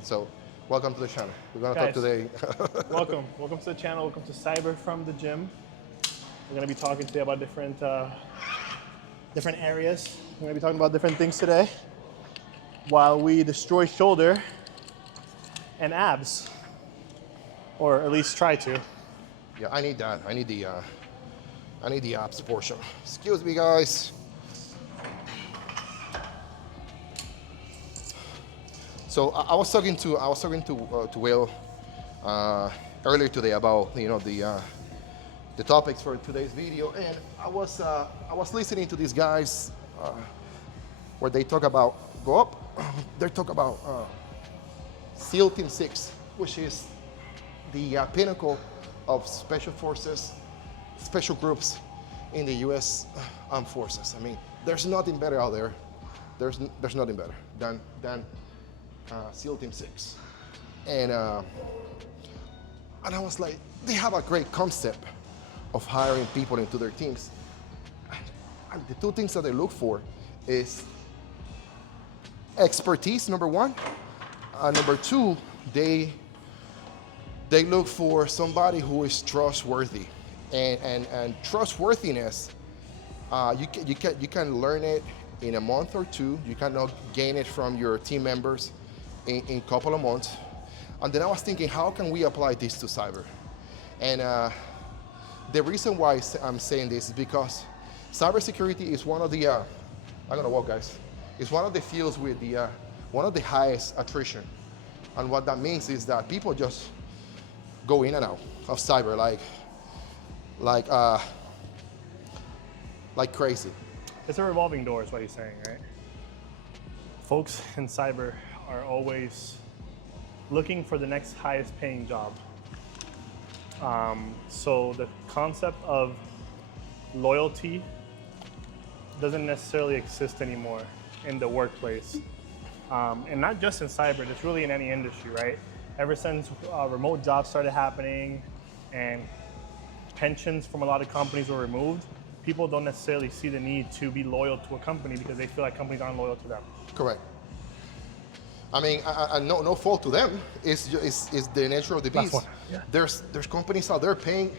man. So welcome to the channel. We're gonna talk today. welcome to the channel. Welcome to Cyber from the Gym. We're gonna be talking today about different areas. We're gonna be talking about different things today, while we destroy shoulder and abs, or at least try to. Yeah, I need that. I need the abs portion. Excuse me, guys. So I was talking to Will earlier today about the topics for today's video, and I was listening to these guys where they talk about they talk about SEAL Team 6, which is the pinnacle of special forces, special groups in the U.S. Armed Forces. I mean, there's nothing better out there. There's nothing better than SEAL Team 6. And I was like, they have a great concept of hiring people into their teams. And the two things that they look for is expertise, number one. Number two, they look for somebody who is trustworthy. And trustworthiness, you can learn it in a month or two. You cannot gain it from your team members in a couple of months. And then I was thinking, how can we apply this to cyber? And the reason why I'm saying this is because cybersecurity is one of the, I'm gonna walk, guys. It's one of the fields with one of the highest attrition. And what that means is that people just go in and out of cyber like crazy. It's a revolving door is what he's saying, right? Folks in cyber are always looking for the next highest paying job. So the concept of loyalty doesn't necessarily exist anymore in the workplace. And not just in cyber, it's really in any industry, right? Ever since remote jobs started happening and pensions from a lot of companies were removed, people don't necessarily see the need to be loyal to a company because they feel like companies aren't loyal to them. Correct. I mean, no fault to them. It's the nature of the beast. Yeah. There's companies out there paying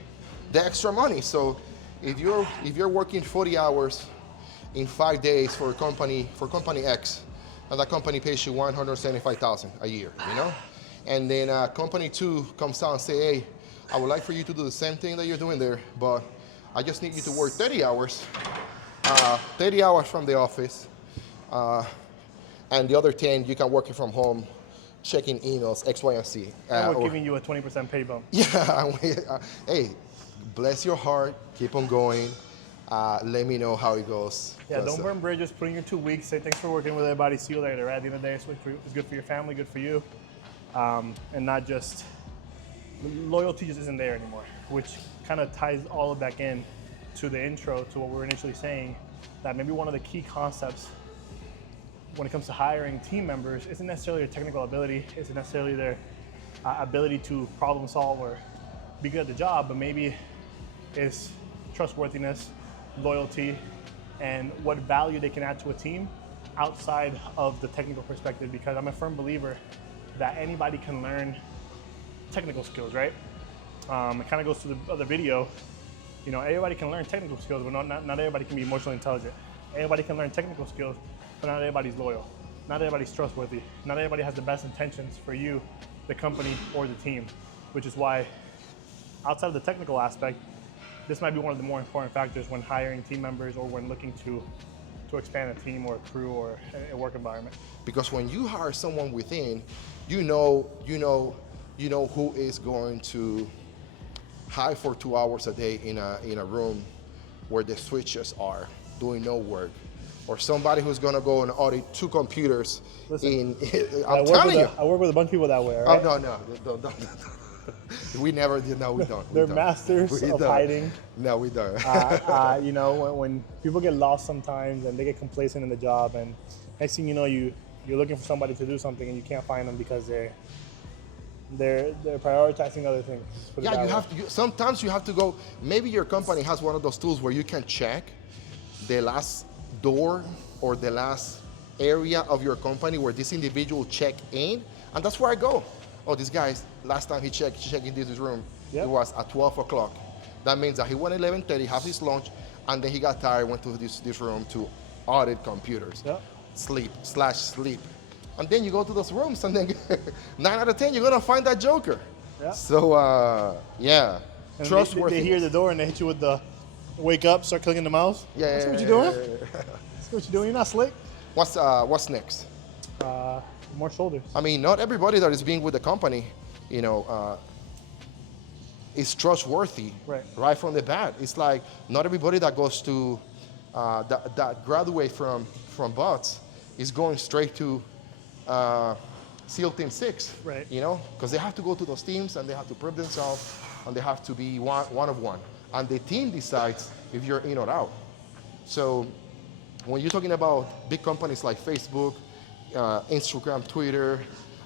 the extra money. So if you're working 40 hours in 5 days for company X, and that company pays you $175,000 a year, and then company 2 comes out and say, hey, I would like for you to do the same thing that you're doing there, but I just need you to work 30 hours, 30 hours from the office, and the other 10 you can work it from home, checking emails, X, Y, and Z. And we're giving you a 20% pay bump. Yeah, hey, bless your heart, keep on going. Let me know how it goes. Yeah, don't burn bridges, put in your 2 weeks, say thanks for working with everybody, see you later. Right? At the end of the day, it's good for your family, good for you. And not just, loyalty just isn't there anymore, which kind of ties all of back in to the intro, to what we were initially saying, that maybe one of the key concepts when it comes to hiring team members isn't necessarily their technical ability, isn't necessarily their ability to problem solve or be good at the job, but maybe it's trustworthiness, loyalty, and what value they can add to a team outside of the technical perspective, because I'm a firm believer that anybody can learn technical skills, right? It kind of goes to the other video. Everybody can learn technical skills, but not everybody can be emotionally intelligent. Everybody can learn technical skills, but not everybody's loyal. Not everybody's trustworthy. Not everybody has the best intentions for you, the company, or the team, which is why, outside of the technical aspect, this might be one of the more important factors when hiring team members or when looking to expand a team or a crew or a work environment. Because when you hire someone within, you know who is going to hide for 2 hours a day in a room where the switches are doing no work, or somebody who's going to go and audit 2 computers. Listen, I'm telling you. I work with a bunch of people that way, right? Oh, no, don't. We never did. No, we don't. They're masters of hiding. No, we don't. When people get lost sometimes and they get complacent in the job, and next thing you know, you're looking for somebody to do something and you can't find them because they're prioritizing other things. Yeah, sometimes you have to go. Maybe your company has one of those tools where you can check the last door or the last area of your company where this individual checked in, And that's where I go. Oh, this guy, last time he checked into this room, Yep. it was at 12 o'clock. That means that he went 11:30, have his lunch, and then he got tired, went to this room to audit computers. Yep. Sleep. And then you go to those rooms, and then 9 out of 10, you're gonna find that joker. Yep. So, yeah, And trustworthy. they hear the door and they hit you with the wake up, start clicking the mouse. Yeah. That's what you're doing? That's what you're doing? You're not slick? What's next? More shoulders. I mean, not everybody that is being with the company, is trustworthy Right. from the bat. It's like not everybody that goes to that graduate from bots is going straight to SEAL Team 6. Right. Because they have to go to those teams and they have to prove themselves and they have to be one of one. And the team decides if you're in or out. So when you're talking about big companies like Facebook, Instagram, Twitter,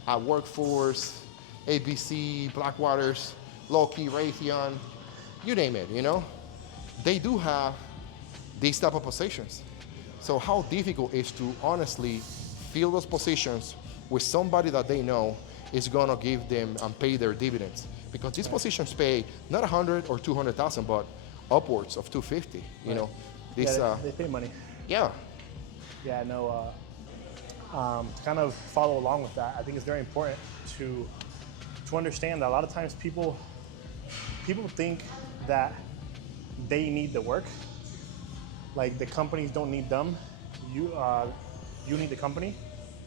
Workforce, ABC, Blackwaters, Loki, Raytheon, you name it, they do have these type of positions. So how difficult is to honestly fill those positions with somebody that they know is gonna give them and pay their dividends? Because these positions pay not 100 or 200,000, but upwards of 250. This, They pay money. yeah. Yeah, no. To kind of follow along with that, I think it's very important to understand that a lot of times people think that they need the work, like the companies don't need them. You need the company,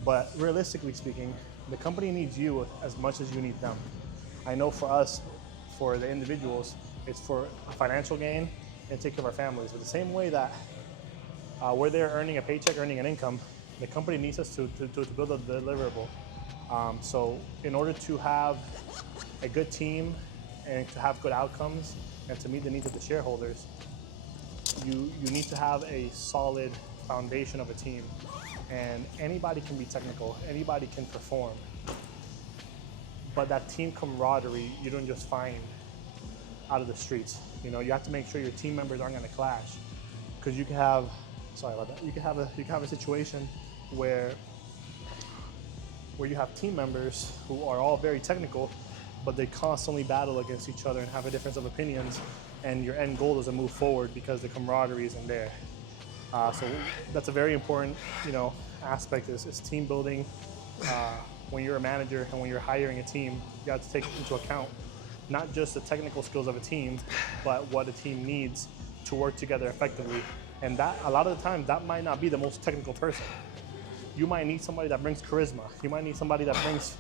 but realistically speaking, the company needs you as much as you need them. I know for us, for the individuals, it's for a financial gain and take care of our families. But the same way that we're there earning a paycheck, earning an income, the company needs us to build a deliverable. So in order to have a good team and to have good outcomes and to meet the needs of the shareholders, you need to have a solid foundation of a team. And anybody can be technical, anybody can perform. But that team camaraderie, you don't just find out of the streets. You have to make sure your team members aren't gonna clash. Because you can have, you can have a situation where you have team members who are all very technical, but they constantly battle against each other and have a difference of opinions, and your end goal doesn't move forward because the camaraderie isn't there. So that's a very important, aspect is team building. When you're a manager and when you're hiring a team, you have to take into account not just the technical skills of a team, but what a team needs to work together effectively. And that, a lot of the time, that might not be the most technical person. You might need somebody that brings charisma. You might need somebody that brings,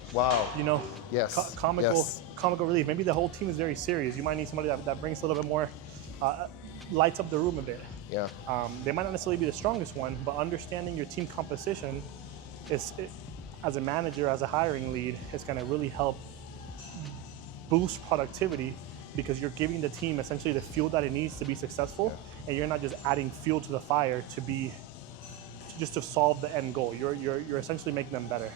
Yes. comical relief. Maybe the whole team is very serious. You might need somebody that brings a little bit more, lights up the room a bit. Yeah. They might not necessarily be the strongest one, but understanding your team composition as a manager, as a hiring lead, it's going to really help boost productivity because you're giving the team essentially the fuel that it needs to be successful, and you're not just adding fuel to the fire just to solve the end goal. You're essentially making them better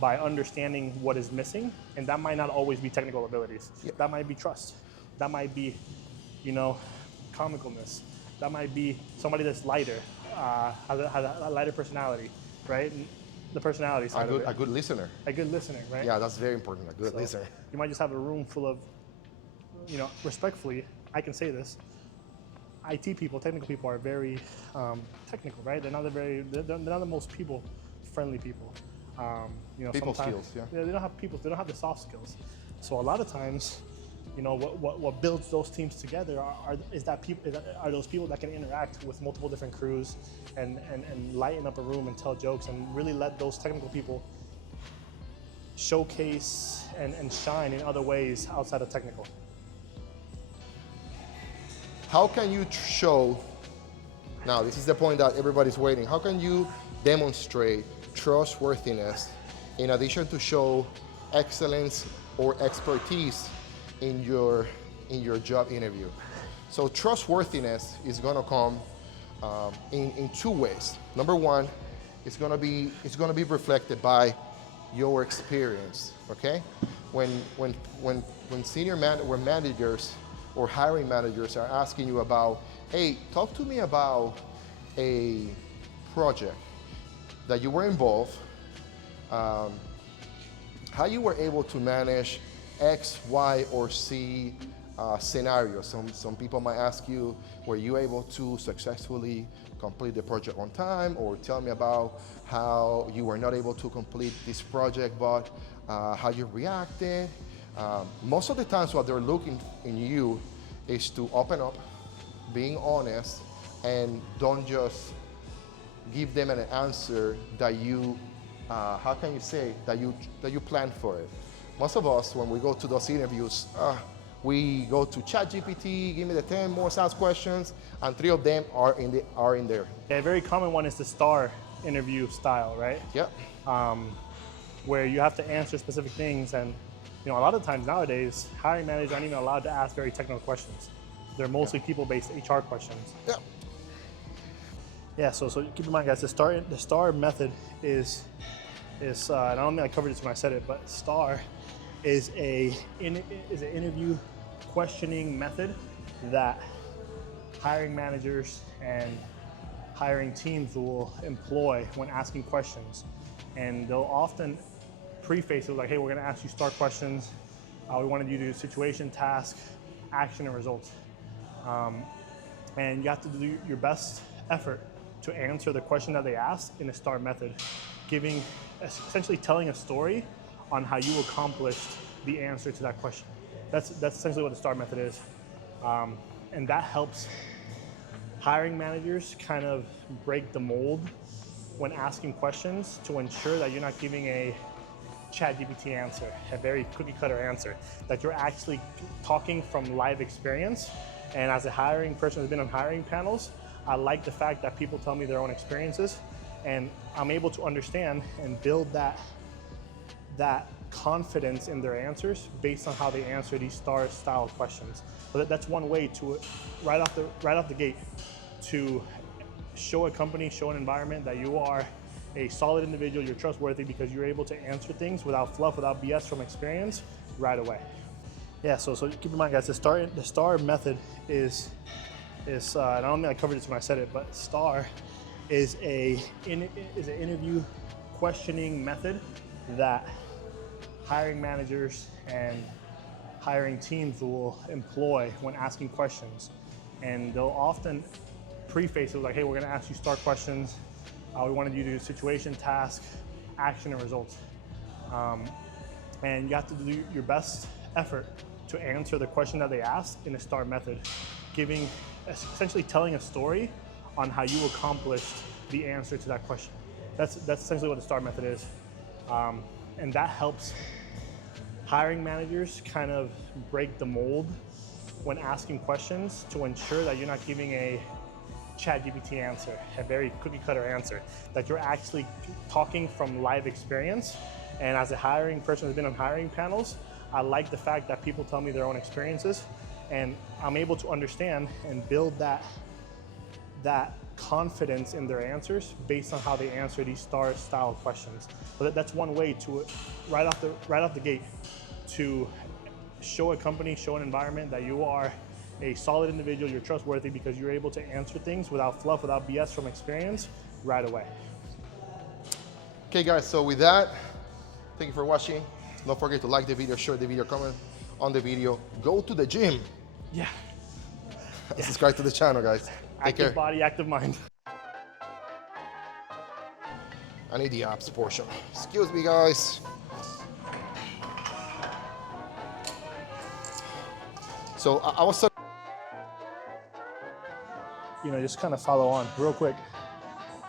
by understanding what is missing, and that might not always be technical abilities. Yep. That might be trust. That might be, comicalness. That might be somebody that's lighter, has a lighter personality, right? The personality side of it. A good listener. A good listener, right? Yeah, that's very important. A good listener. You might just have a room full of, respectfully, I can say this, IT people, technical people are very technical, right? They're not the most people-friendly people. People sometimes, skills, yeah. They don't have people. They don't have the soft skills. So a lot of times, what builds those teams together are those people that can interact with multiple different crews and lighten up a room and tell jokes and really let those technical people showcase and shine in other ways outside of technical. How can you show, now this is the point that everybody's waiting, how can you demonstrate trustworthiness in addition to show excellence or expertise in your job interview? So trustworthiness is gonna come in two ways. Number one, it's gonna be reflected by your experience. Okay, when senior managers or hiring managers are asking you about, hey, talk to me about a project that you were involved, how you were able to manage X, Y, or C scenarios. Some people might ask you, were you able to successfully complete the project on time? Or tell me about how you were not able to complete this project, but how you reacted. Most of the times what they're looking in you is to open up, being honest, and don't just give them an answer that you, how can you say, that you planned for it. Most of us, when we go to those interviews, we go to ChatGPT, give me the 10 most asked questions, and 3 of them are in there. Yeah, a very common one is the STAR interview style, right? Yep. Where you have to answer specific things, and a lot of times nowadays, hiring managers aren't even allowed to ask very technical questions. They're mostly people-based HR questions. Yep. Yeah, so keep in mind, guys, the STAR method is and I don't think I covered this when I said it, but STAR is an interview questioning method that hiring managers and hiring teams will employ when asking questions. And they'll often preface it like, hey, we're gonna ask you STAR questions. We wanted you to do situation, task, action, and results. And you have to do your best effort to answer the question that they asked in a STAR method, essentially telling a story on how you accomplished the answer to that question. That's essentially what the STAR method is. And that helps hiring managers kind of break the mold when asking questions to ensure that you're not giving a ChatGPT answer, a very cookie cutter answer, that you're actually talking from live experience. And as a hiring person who's been on hiring panels, I like the fact that people tell me their own experiences, and I'm able to understand and build that confidence in their answers based on how they answer these STAR style questions. So that's one way to, right off the gate, to show a company, show an environment that you are a solid individual, you're trustworthy because you're able to answer things without fluff, without BS, from experience right away. Yeah, so keep in mind, guys, the STAR method is and I don't think I covered this when I said it, but STAR is an interview questioning method that hiring managers and hiring teams will employ when asking questions. And they'll often preface it like, hey, we're gonna ask you STAR questions. We wanted you to do situation, task, action, and results. And you have to do your best effort to answer the question that they asked in a STAR method, essentially telling a story on how you accomplished the answer to that question. That's essentially what the STAR method is. And that helps hiring managers kind of break the mold when asking questions to ensure that you're not giving a ChatGPT answer, a very cookie cutter answer, that you're actually talking from live experience. And as a hiring person who's been on hiring panels, I like the fact that people tell me their own experiences, and I'm able to understand and build that confidence in their answers based on how they answer these STAR style questions. So that's one way to, right off the gate, to show a company, show an environment that you are a solid individual, you're trustworthy because you're able to answer things without fluff, without BS, from experience right away. Okay guys, so with that, thank you for watching. Don't forget to like the video, share the video, comment on the video, go to the gym. Yeah. Subscribe to the channel, guys. Take care. Active body, active mind. I need the apps portion. Excuse me, guys. So I was talking. Just kind of follow on real quick.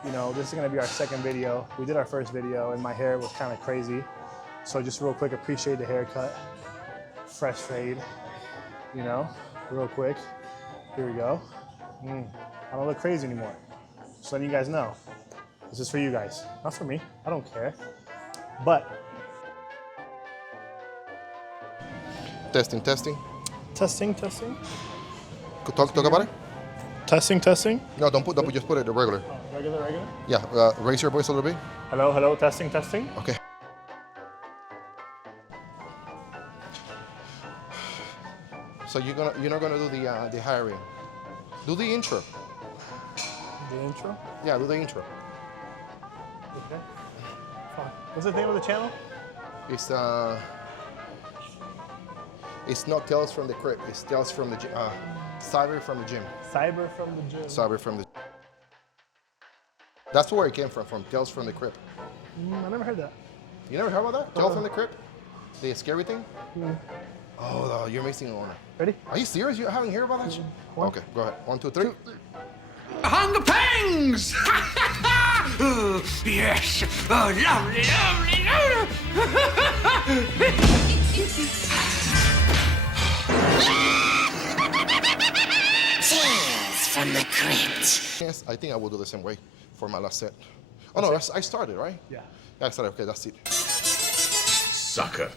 This is going to be our second video. We did our first video and my hair was kind of crazy. So just real quick, appreciate the haircut. Fresh fade, real quick. Here we go. I don't look crazy anymore. Just letting you guys know. This is for you guys, not for me. I don't care. But. Testing. Testing. Talk about it. Testing. No, don't put, just put it regular. Oh, regular? Yeah, raise your voice a little bit. Hello, testing. Okay. So you're not gonna do the hiring. Do the intro. The intro? Yeah, do the intro. Okay. Fine. What's the name of the channel? It's not Tales from the Crypt. It's Tales from the Cyber from the Gym. Cyber from the gym. Cyber from the. That's where it came from Tales from the Crypt. I never heard that. You never heard about that? Tales from the Crypt? The scary thing? Oh, you're missing on it. Ready? Are you serious? You haven't heard about that shit? Okay, go ahead. 1, 2, 3. Hunger pangs! Oh, yes! Oh, lovely, lovely, lovely! Tales from the Crypt. Yes, I think I will do the same way for my last set. Oh no, I started, right? Yeah. Yeah, I started. Okay, that's it. Sucker.